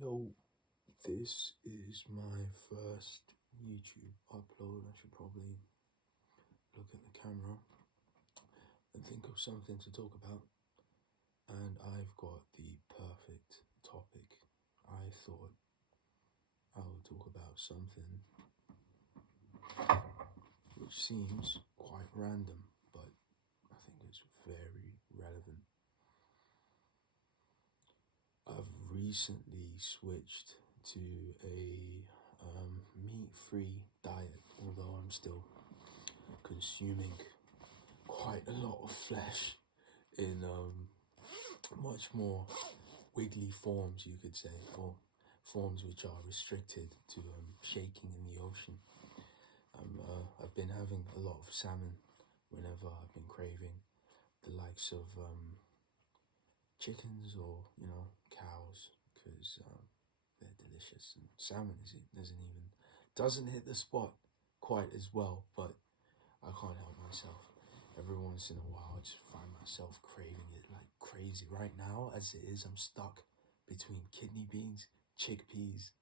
Hello, this is my first YouTube upload. I should probably look at the camera and think of something to talk about. And I've got the perfect topic. I thought I would talk about something which seems quite random, but I think it's very relevant. I've recently switched to a meat-free diet, although I'm still consuming quite a lot of flesh in much more wiggly forms, you could say, or forms which are restricted to shaking in the ocean. I've been having a lot of salmon whenever I've been craving the likes of chickens or, cows, because they're delicious. And salmon doesn't hit the spot quite as well, but I can't help myself. Every once in a while, I just find myself craving it like crazy. Right now, as it is, I'm stuck between kidney beans, chickpeas,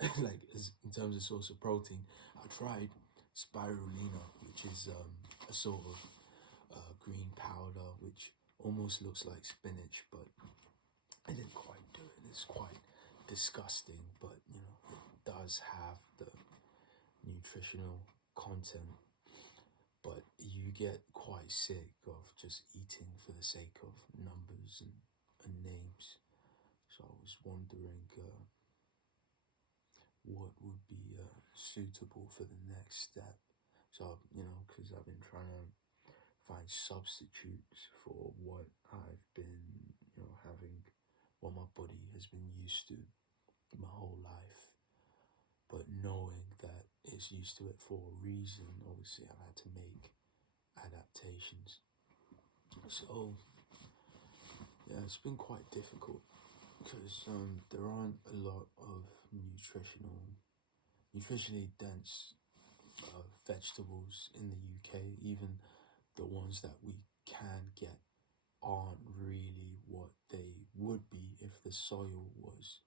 in terms of source of protein. I tried spirulina, which is a sort of green powder, which almost looks like spinach, but I didn't quite do it. It's quite disgusting, but it does have the nutritional content. But you get quite sick of just eating for the sake of numbers and names. So I was wondering what would be suitable for the next step. So, because I've been trying to find substitutes for what I've been, having, what my body has been used to my whole life. But knowing that it's used to it for a reason, obviously I've had to make adaptations. So, yeah, it's been quite difficult because there aren't a lot of nutritionally dense vegetables in the UK. Even the ones that we can get aren't really what they would be if the soil was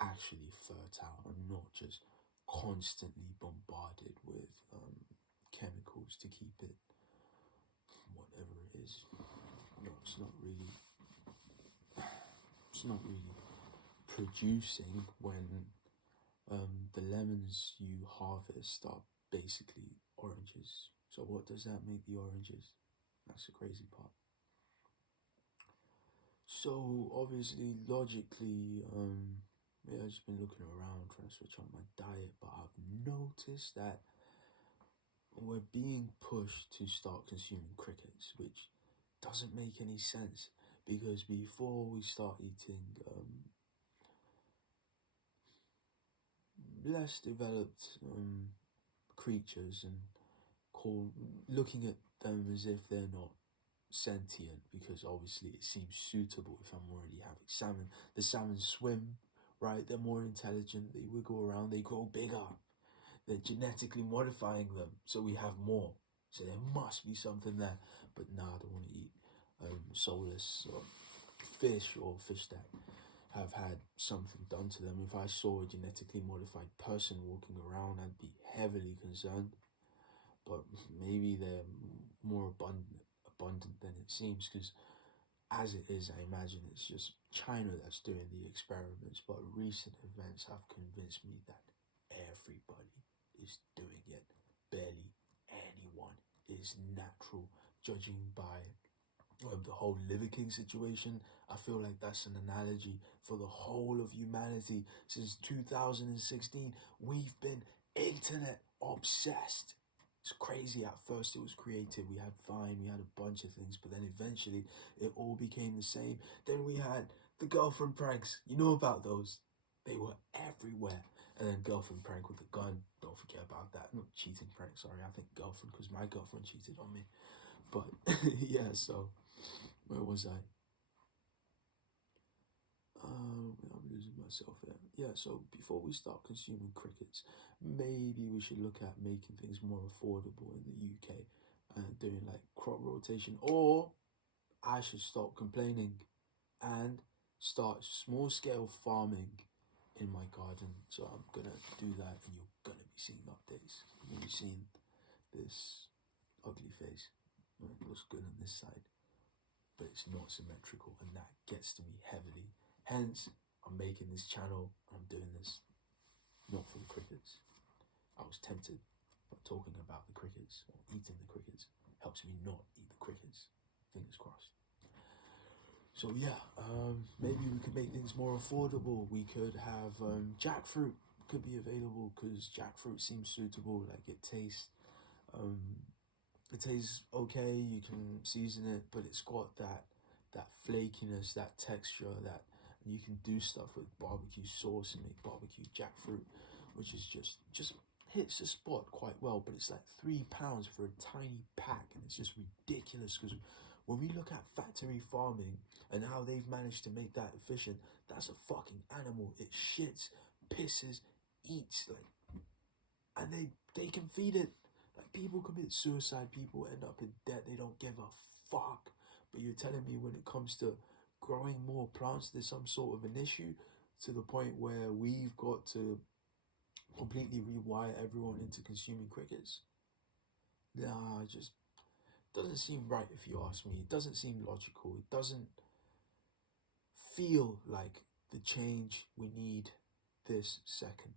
actually fertile and not just constantly bombarded with chemicals to keep it whatever it is. It's not really producing when the lemons you harvest are basically oranges. So what does that make the oranges? That's the crazy part. So obviously, logically, I've just been looking around trying to switch on my diet, but I've noticed that we're being pushed to start consuming crickets, which doesn't make any sense, because before we start eating less developed creatures and looking at them as if they're not sentient, because obviously it seems suitable if I'm already having salmon. The salmon swim, right? They're more intelligent, they wiggle around, they grow bigger. They're genetically modifying them so we have more. So there must be something there. But nah, I don't want to eat soulless or fish that have had something done to them. If I saw a genetically modified person walking around, I'd be heavily concerned. But maybe they're more abundant than it seems, because as it is, I imagine it's just China that's doing the experiments. But recent events have convinced me that everybody is doing it. Barely anyone is natural, judging by the whole Liver King situation. I feel like that's an analogy for the whole of humanity. Since 2016, we've been internet obsessed. It's crazy. At first it was creative. We had Vine, we had a bunch of things, but then eventually it all became the same. Then we had the girlfriend pranks. You know about those? They were everywhere. And then girlfriend prank with the gun. Don't forget about that. Not cheating prank, sorry. I think girlfriend, because my girlfriend cheated on me. But yeah, so where was I? I'm losing myself here. Yeah, so before we start consuming crickets, maybe we should look at making things more affordable in the UK and doing like crop rotation, or I should stop complaining and start small scale farming in my garden, so I'm gonna do that, and you're gonna be seeing updates. You're gonna be seeing this ugly face. It looks good on this side, but it's not symmetrical, and that gets to me heavily. Hence, I'm making this channel. I'm doing this not for the crickets. I was tempted, but talking about the crickets or eating the crickets helps me not eat the crickets. Fingers crossed. So yeah, maybe we could make things more affordable. We could have jackfruit could be available, because jackfruit seems suitable. Like it tastes okay. You can season it, but it's got that flakiness, that texture, that, and you can do stuff with barbecue sauce and make barbecue jackfruit, which is just hits the spot quite well. But it's like £3 for a tiny pack, and it's just ridiculous, because when we look at factory farming and how they've managed to make that efficient, that's a fucking animal. It shits, pisses, eats, like, and they can feed it. Like, people commit suicide, people end up in debt, they don't give a fuck. But you're telling me when it comes to growing more plants, there's some sort of an issue, to the point where we've got to completely rewire everyone into consuming crickets? Nah, it just doesn't seem right, if you ask me. It doesn't seem logical. It doesn't feel like the change we need this second.